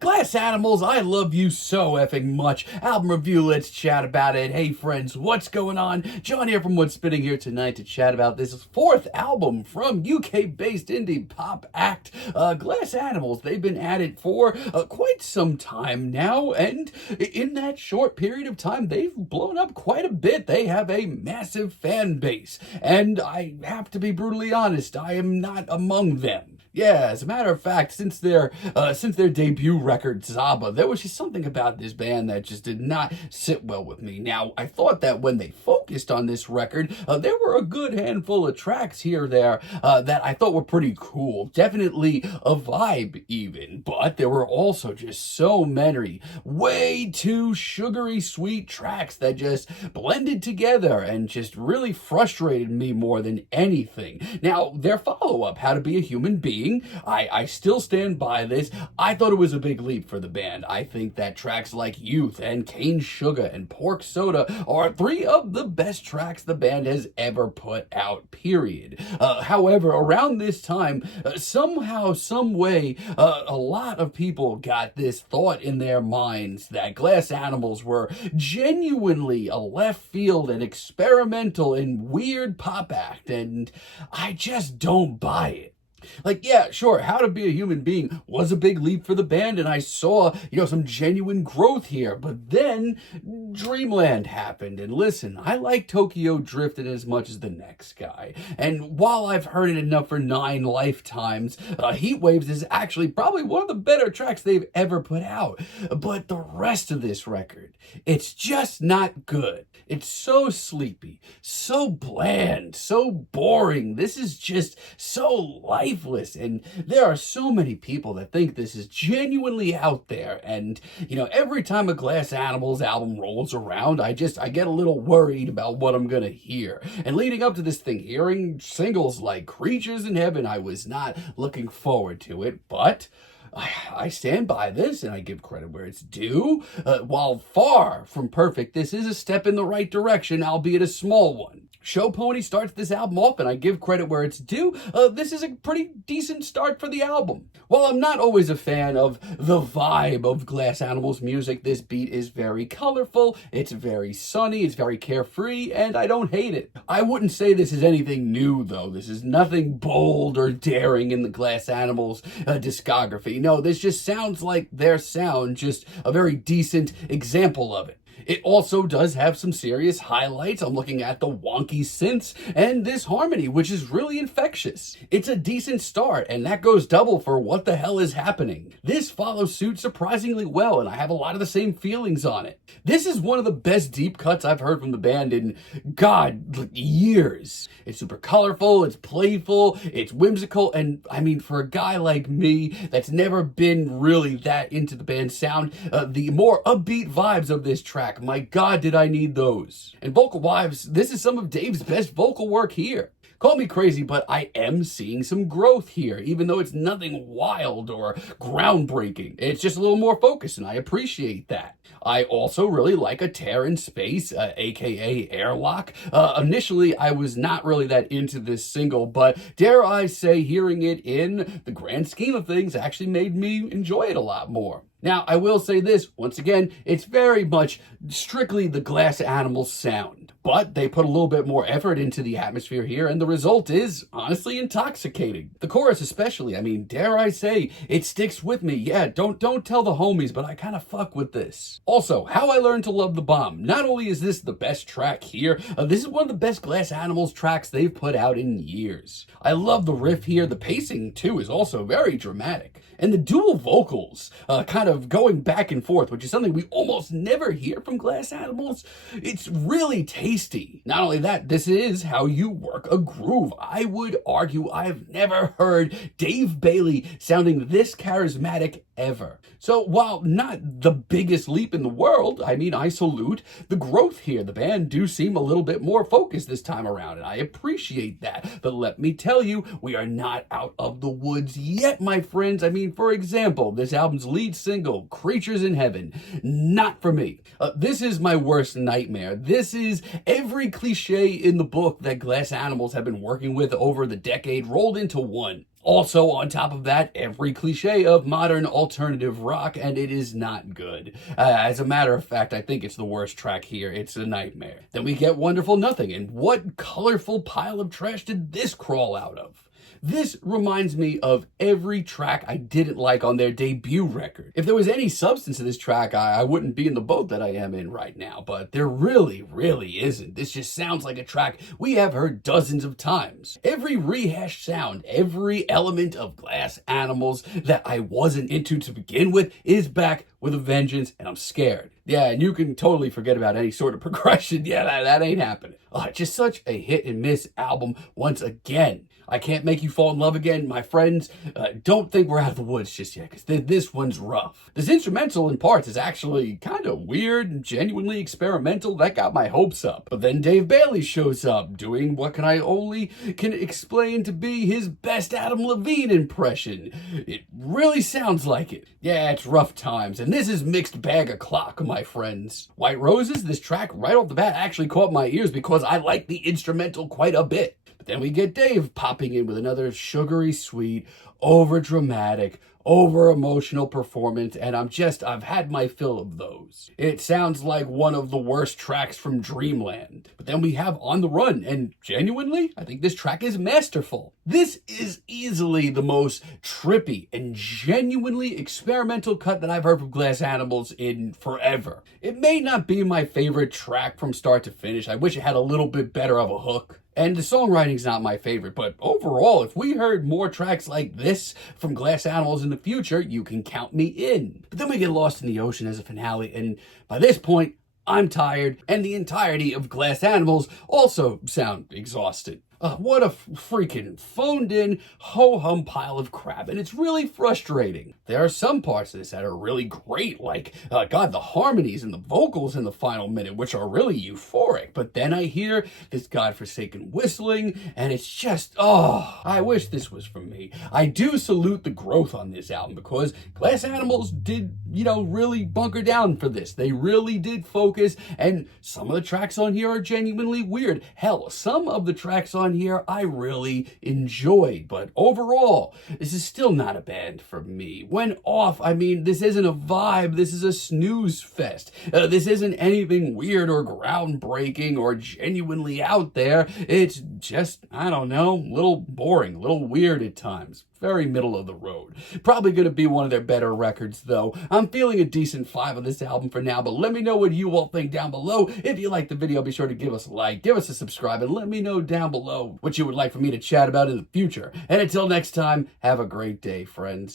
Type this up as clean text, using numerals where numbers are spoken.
Glass Animals, I love you so effing much. Album review, let's chat about it. Hey friends, what's going on? John here from What's Spinning here tonight to chat about this fourth album from UK-based indie pop act, Glass Animals. They've been at it for quite some time now, and in that short period of time, they've blown up quite a bit. They have a massive fan base, and I have to be brutally honest, I am not among them. Yeah, as a matter of fact, since their debut record, Zaba, there was just something about this band that just did not sit well with me. Now, I thought that when they focused on this record, there were a good handful of tracks here or there that I thought were pretty cool. Definitely a vibe even, but there were also just so many way too sugary sweet tracks that just blended together and just really frustrated me more than anything. Now, their follow-up, How to Be a Human Being, I still stand by this. I thought it was a big leap for the band. I think that tracks like Youth and Cane Sugar and Pork Soda are three of the best tracks the band has ever put out, period. However, around this time, somehow, some way, a lot of people got this thought in their minds that Glass Animals were genuinely a left field and experimental and weird pop act, and I just don't buy it. Like, yeah, sure, How to Be a Human Being was a big leap for the band, and I saw, some genuine growth here. But then Dreamland happened, and listen, I like Tokyo Drifting as much as the next guy. And while I've heard it enough for 9 lifetimes, Heat Waves is actually probably one of the better tracks they've ever put out. But the rest of this record, it's just not good. It's so sleepy, so bland, so boring. This is just so lifeless, and there are so many people that think this is genuinely out there, and every time a Glass Animals album rolls around, I get a little worried about what I'm gonna hear. And leading up to this thing, hearing singles like Creatures in Heaven, I was not looking forward to it, but I stand by this, and I give credit where it's due. While far from perfect, this is a step in the right direction, albeit a small one. Show Pony starts this album off, and I give credit where it's due. This is a pretty decent start for the album. While I'm not always a fan of the vibe of Glass Animals music, this beat is very colorful, it's very sunny, it's very carefree, and I don't hate it. I wouldn't say this is anything new, though. This is nothing bold or daring in the Glass Animals discography. No, this just sounds like their sound, just a very decent example of it. It also does have some serious highlights. I'm looking at the wonky synths and this harmony, which is really infectious. It's a decent start, and that goes double for What the Hell is Happening. This follows suit surprisingly well, and I have a lot of the same feelings on it. This is one of the best deep cuts I've heard from the band in, years. It's super colorful, it's playful, it's whimsical, and I mean, for a guy like me that's never been really that into the band's sound, the more upbeat vibes of this track, my God, did I need those. And vocal-wise, this is some of Dave's best vocal work here. Call me crazy, but I am seeing some growth here, even though it's nothing wild or groundbreaking. It's just a little more focused, and I appreciate that. I also really like A Tear in Space, aka Airlock. Initially, I was not really that into this single, but dare I say, hearing it in the grand scheme of things actually made me enjoy it a lot more. Now, I will say this, once again, it's very much strictly the Glass Animals sound, but they put a little bit more effort into the atmosphere here, and the result is honestly intoxicating. The chorus especially, I mean, dare I say, it sticks with me. Yeah, don't tell the homies, but I kind of fuck with this. Also, How I Learned to Love the Bomb. Not only is this the best track here, this is one of the best Glass Animals tracks they've put out in years. I love the riff here. The pacing, too, is also very dramatic. And the dual vocals, kind of going back and forth, which is something we almost never hear from Glass Animals, it's really tasty. Not only that, this is how you work a groove. I would argue I've never heard Dave Bailey sounding this charismatic ever. So while not the biggest leap in the world, I mean, I salute the growth here. The band do seem a little bit more focused this time around, and I appreciate that. But let me tell you, we are not out of the woods yet, my friends. I mean, for example, this album's lead single, Creatures in Heaven, not for me. This is my worst nightmare. This is every cliche in the book that Glass Animals have been working with over the decade rolled into one. Also, on top of that, every cliche of modern alternative rock, and it is not good. As a matter of fact, I think it's the worst track here. It's a nightmare. Then we get Wonderful Nothing, and what colorful pile of trash did this crawl out of? This reminds me of every track I didn't like on their debut record. If there was any substance to this track, I wouldn't be in the boat that I am in right now, but there really isn't. This just sounds like a track we have heard dozens of times. Every rehashed sound, every element of Glass Animals that I wasn't into to begin with is back with a vengeance, and I'm scared. Yeah, and you can totally forget about any sort of progression. Yeah, that ain't happening. Just such a hit and miss album once again. I Can't Make You Fall in Love Again, my friends, don't think we're out of the woods just yet, because this one's rough. This instrumental in parts is actually kind of weird and genuinely experimental. That got my hopes up. But then Dave Bailey shows up, doing what can explain to be his best Adam Levine impression. It really sounds like it. Yeah, it's rough times, and this is mixed bag o'clock, my friends. White Roses, this track right off the bat actually caught my ears because I like the instrumental quite a bit. Then we get Dave popping in with another sugary sweet, over-dramatic, over-emotional performance, and I've had my fill of those. It sounds like one of the worst tracks from Dreamland. But then we have On the Run, and genuinely, I think this track is masterful. This is easily the most trippy and genuinely experimental cut that I've heard from Glass Animals in forever. It may not be my favorite track from start to finish. I wish it had a little bit better of a hook. And the songwriting's not my favorite, but overall, if we heard more tracks like this from Glass Animals in the future, you can count me in. But then we get lost in the ocean as a finale, and by this point, I'm tired, and the entirety of Glass Animals also sound exhausted. What a freaking phoned-in, ho-hum pile of crap, and it's really frustrating. There are some parts of this that are really great, like, God, the harmonies and the vocals in the final minute, which are really euphoric. But then I hear this godforsaken whistling, and it's just, I wish this was for me. I do salute the growth on this album, because Glass Animals did, really bunker down for this. They really did focus, and some of the tracks on here are genuinely weird. Hell, some of the tracks on here I really enjoyed, but overall, this is still not a band for me. When off, this isn't a vibe, this is a snooze fest. This isn't anything weird or groundbreaking or genuinely out there. It's just, a little boring, a little weird at times. Very middle of the road. Probably going to be one of their better records, though. I'm feeling a decent 5 on this album for now, but let me know what you all think down below. If you liked the video, be sure to give us a like, give us a subscribe, and let me know down below what you would like for me to chat about in the future. And until next time, have a great day, friends.